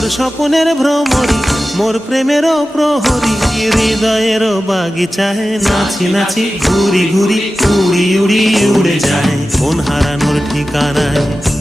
মোর স্বপ্নের ভ্রমরি, মোর প্রেমেরও প্রহরী, হৃদয়েরও বাগিচায় নাচি নাচি ঘুরি ঘুরি উড়ি উড়ি উড়ে যায়, মন হারানোর ঠিকানায়।